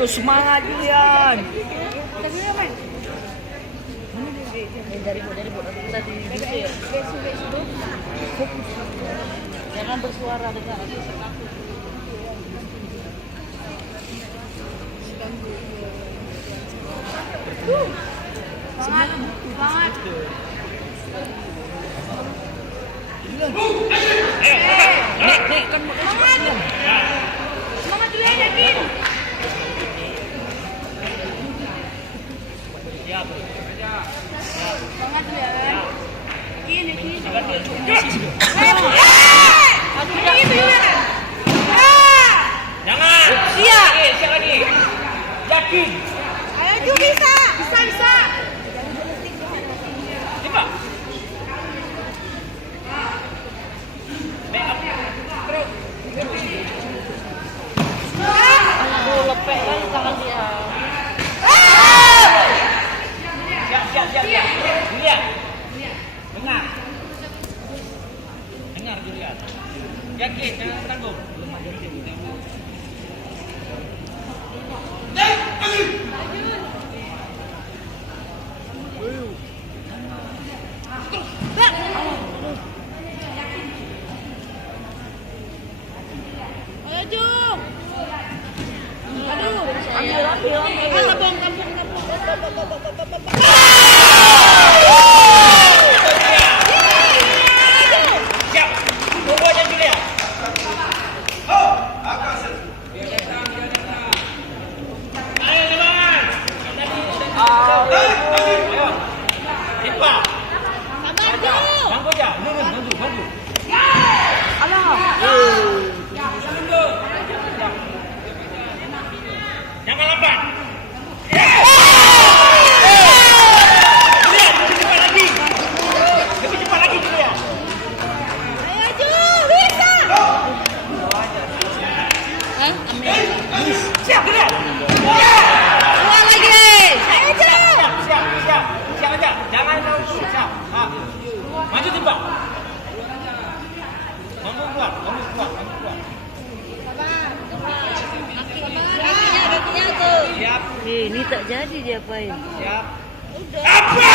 Ayo semangat Julian. Dari tadi gitu ya. Jangan bersuara dengar. Semangat. Nek kan Semangat Julian, yakin. siap. Semangat Julian. Yakin. Jangan. Siap. Siap lagi. Yakin. Ayo Ju, bisa. Bisa. Coba. Terus. Aduh, lepek kan tangan dia. Siap. Julian. Dengar. Dengar Julian. Yakin, jangan tanggung. Ayo Ju. Aduh. Ambil. Kampung. Siap. Tunggu aja Julian. Ayo teman. Ayo. Tipa. Sabar Ju. Tunggu aja. Tunggu. Jangan lambat. Lebih cepat lagi Julian. Ayo Ju, bisa. Siap Julian. Keluar lagi. Ayo Ju. Siap aja. Jangan tahu. Siap. Maju tiba. Kamu keluar. Kakinya tuh. Siap. Ini tak jadi dia apain. Siap. Apa?